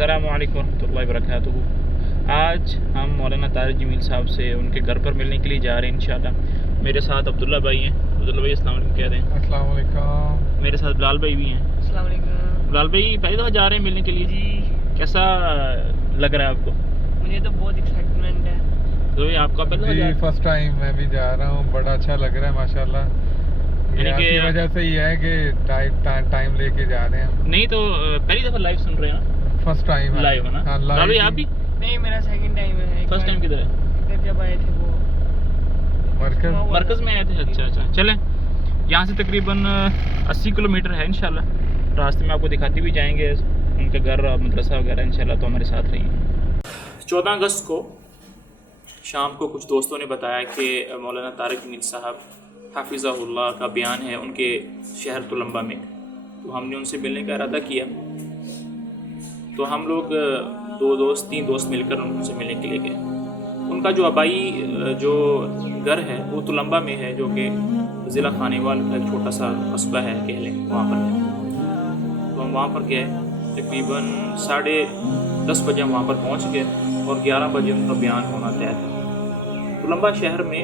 अस्सलामु अलैकुम रहमतुल्लाहि वबरकातुहू। आज हम मौलाना तारिक जमील साहब से उनके घर पर मिलने के लिए जा रहे हैं इंशाल्लाह। मेरे साथ अब्दुल्ला भाई हैं। अब्दुल्ला भाई अस्सलाम वालेकुम कह दें। अस्सलाम वालेकुम। मेरे साथ बिलाल भाई भी हैं। अस्सलाम वालेकुम। बिलाल भाई पहली दफ़ा जा रहे हैं मिलने के लिए जी, कैसा लग रहा है आपको? मुझे तो बहुत एक्साइटमेंट है। तो ये आपका पहला जी फर्स्ट टाइम मैं भी जा रहा हूँ, बड़ा अच्छा लग रहा है माशाल्लाह। यानी कि की वजह से ये है कि टाइम लेके जा रहे हैं। नहीं तो पहली दफ़ा लाइव सुन रहे हैं ना? फर्स्ट टाइम लाइव है ना? हाँ, बिलाल भाई आप भी नहीं, मेरा सेकंड टाइम है। फर्स्ट टाइम किधर है? इधर जब आए थे वो मरकज़ में आए थे। अच्छा चलें, यहाँ से तकरीबन 80 किलोमीटर है इंशाल्लाह। रास्ते में आपको दिखाते भी जाएंगे उनके घर और मदरसा वगैरह इंशाल्लाह। तो हमारे साथ रहिए। 14 अगस्त को शाम को कुछ दोस्तों ने बताया कि मौलाना तारिक जमील साहब हाफिज़हुल्लाह का बयान है उनके शहर तुलंबा में। तो हमने उनसे मिलने का इरादा किया। तो हम लोग तीन दोस्त मिलकर उनसे मिलने के लिए गए। उनका जो आबाई जो घर है वो तुलंबा में है, जो कि ज़िला खानेवाल का एक छोटा सा कस्बा है कह लें, वहाँ पर है। तो हम वहाँ पर गए। तकरीबन 10:30 बजे हम वहाँ पर पहुँच गए और 11 बजे उनका बयान होना तय था। तुलंबा शहर में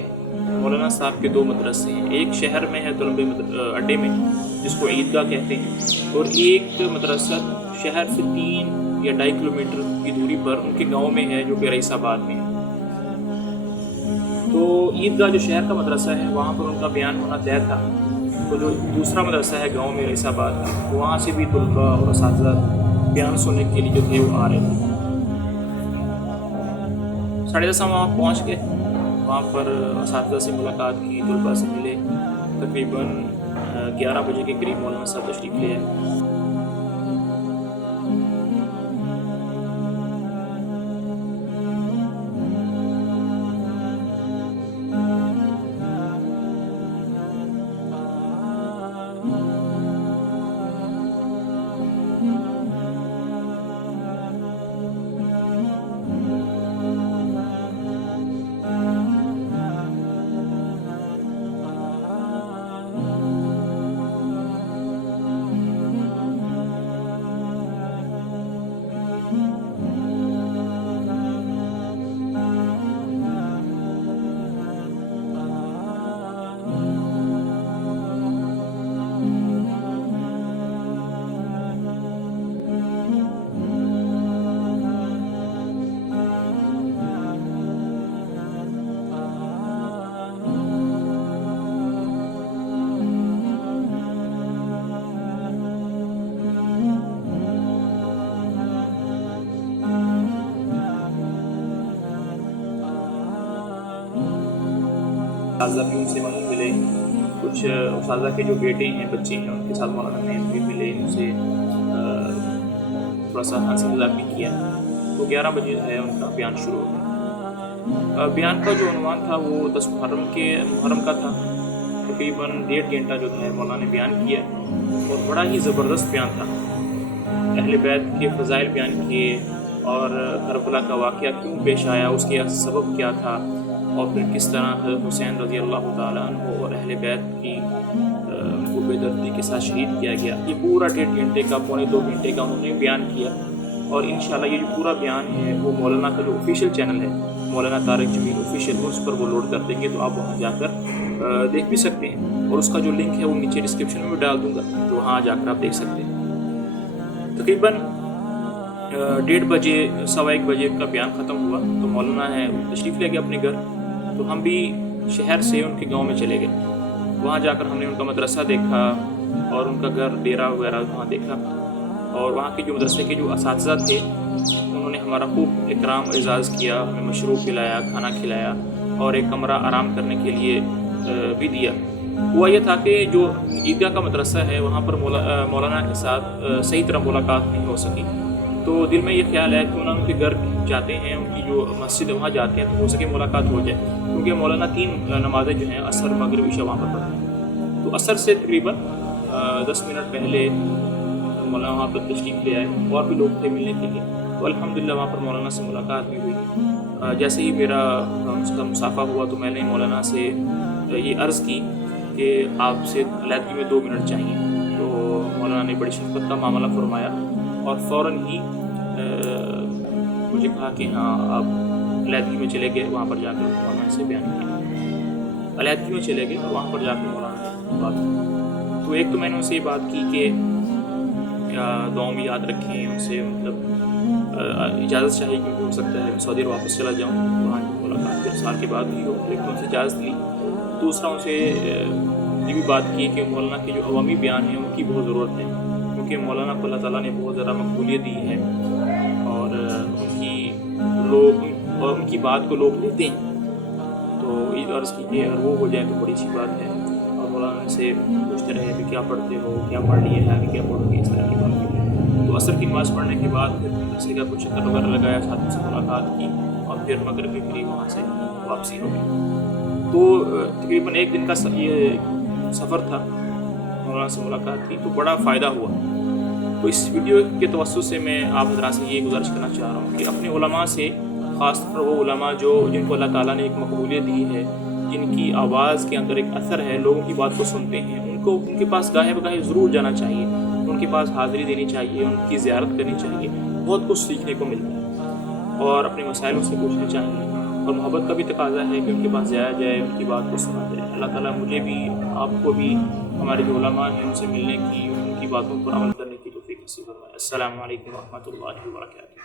मौलाना साहब के 2 मदरसे हैं। एक शहर में है तुलंबे अड्डे में, जिसको ईदगाह कहते हैं, और एक मदरसा शहर से 3 या 2.5 किलोमीटर की दूरी पर उनके गांव में है, जो कि रईसाबाद में है। तो ईदगाह जो शहर का मदरसा है वहाँ पर उनका बयान होना तय था। तो जो दूसरा मदरसा है गांव में रईसाबाद, तो वहाँ से भी तलबा और असातिज़ा बयान सुनने के लिए जो थे वो आ रहे थे। 10:30 हम वहाँ पहुँच गए। वहाँ पर असातिज़ा से मुलाकात की, तलबा से मिले। तकरीबन 11 बजे के करीब मौलाना साहब तशरीफ़ ले आए। उस्ताज़ा भी उनसे मिले। कुछ उस्ताज़ा के जो बेटे हैं, बच्चे हैं, उनके साथ मौलाना ने भी मिले। उनसे थोड़ा सा हंसी मजाक भी किया। तो 11 बजे है उनका बयान शुरू हो गया। बयान का जो उन्वान था वो 10 मुहर्रम का था। तकरीबन 1.5 घंटा जो है मौलाना ने बयान किया और बड़ा ही ज़बरदस्त बयान था। अहले बैत के फ़ज़ाइल बयान किए और करबला का वाक़या क्यों पेश आया, उसके सबब क्या था, और फिर किस तरह हुसैन रज़ी अल्लाह ताला अन्हु और अहले बैत की उनको बेदर्दी के साथ शहीद किया गया। ये पूरा 1.5 घंटे का, 2 घंटे का उन्होंने बयान किया। और इंशाल्लाह ये जो पूरा बयान है वो मौलाना का जो ऑफिशियल चैनल है, मौलाना तारिक जमील ऑफिशियल, उस पर वो लोड कर देंगे। तो आप वहाँ जाकर देख भी सकते हैं, और उसका जो लिंक है वो नीचे डिस्क्रिप्शन में भी डाल दूँगा, तो वहाँ जाकर आप देख सकते हैं। तकरीबन 1:30 बजे, 1:15 बजे का बयान ख़त्म हुआ। तो मौलाना है तशरीफ़ ले गए अपने घर। तो हम भी शहर से उनके गांव में चले गए। वहाँ जाकर हमने उनका मदरसा देखा और उनका घर, डेरा वगैरह वहाँ देखा। और वहाँ के जो मदरसे के जो असातिज़ा थे उन्होंने हमारा खूब इकराम और एज़ाज़ किया, हमें मशरूब पिलाया, खाना खिलाया और एक कमरा आराम करने के लिए भी दिया। हुआ यह था कि जो ईदगाह का मदरसा है वहाँ पर मौलाना के साथ सही तरह मुलाकात नहीं हो सकी। तो दिल में ये ख्याल है कि उनके घर जाते हैं, उनकी जो मस्जिद है वहाँ जाते हैं, तो हो सके मुलाकात हो जाए, क्योंकि मौलाना 3 नमाज़ें जो हैं असर, मगरिब, इशा वहाँ पर पढ़ते हैं। तो असर से तकरीबन 10 मिनट पहले मौलाना वहाँ पर तशरीफ़ ले आए। और भी लोग थे मिलने के लिए। तो अल्हम्दुलिल्लाह वहाँ पर मौलाना से मुलाकात भी हुई। जैसे ही मेरा उसका मुसाफ़ा हुआ तो मैंने मौलाना से ये अर्ज़ की कि आपसे अलहदगी में 2 मिनट चाहिए। तो मौलाना ने बड़ी शफ़क़त का मामला फरमाया और फ़ौरन ही مجھے کہا کہ ہاں آپ علیحدگی میں چلے گئے, وہاں پر جا کر مولانا سے بیان کیا. علیحدگی میں چلے گئے اور وہاں پر جا کر مولانا نے بات کی. تو ایک تو میں نے ان سے یہ بات کی کہ دعاؤں میں یاد رکھیں, ان سے مطلب اجازت چاہیے, کیونکہ ہو سکتا ہے میں سعودی واپس چلا جاؤں, وہاں کی ملاقات پھر سال کے بعد ہی ہو. ایک تو ان سے اجازت لی. دوسرا ان سے یہ بھی بات کی کہ مولانا کے جو عوامی بیان ہیں ان کی بہت ضرورت ہے, کیونکہ مولانا کو اللہ تعالیٰ نے بہت زیادہ مقبولیت دی ہے اور ان کی بات کو لوگ لیتے ہیں. تو یہ عرض کیجیے اگر وہ ہو جائے تو بڑی سی بات ہے. اور مولانا سے پوچھتے رہے کہ کیا پڑھتے ہو, کیا پڑھ لیے ہے, آگے کیا پڑھو گے, اس طرح کی بات. تو عصر کی نماز پڑھنے کے بعد پھر مدرسے کا کچھ چکر وغیرہ لگایا, ساتھیوں سے ملاقات کی اور پھر مغرب کے قریب وہاں سے واپسی ہو گئی. تو تقریباً ایک دن کا یہ سفر تھا, مولانا سے ملاقات کی, تو بڑا فائدہ ہوا. تو اس ویڈیو کے توسط سے میں آپ حضرات سے یہ گزارش کرنا چاہ رہا ہوں کہ اپنے علماء سے, خاص طور پر وہ علماء جن کو اللہ تعالیٰ نے ایک مقبولیت دی ہے, جن کی آواز کے اندر ایک اثر ہے, لوگوں کی بات کو سنتے ہیں, ان کے پاس گاہے بگاہے ضرور جانا چاہیے, ان کے پاس حاضری دینی چاہیے, ان کی زیارت کرنی چاہیے. بہت کچھ سیکھنے کو ملتا ہے اور اپنے مسائل سے پوچھنے چاہیے. اور محبت کا بھی تقاضا ہے کہ ان کے پاس جایا جائے, ان کی بات کو سنا جائے. اللہ تعالیٰ مجھے بھی, آپ کو بھی, ہمارے جو علماء ہیں ان سے ملنے کی, ان کی باتوں پر عمل کرنے کی توفیق نصیب فرمائے. السلام علیکم ورحمۃ اللہ وبرکاتہ.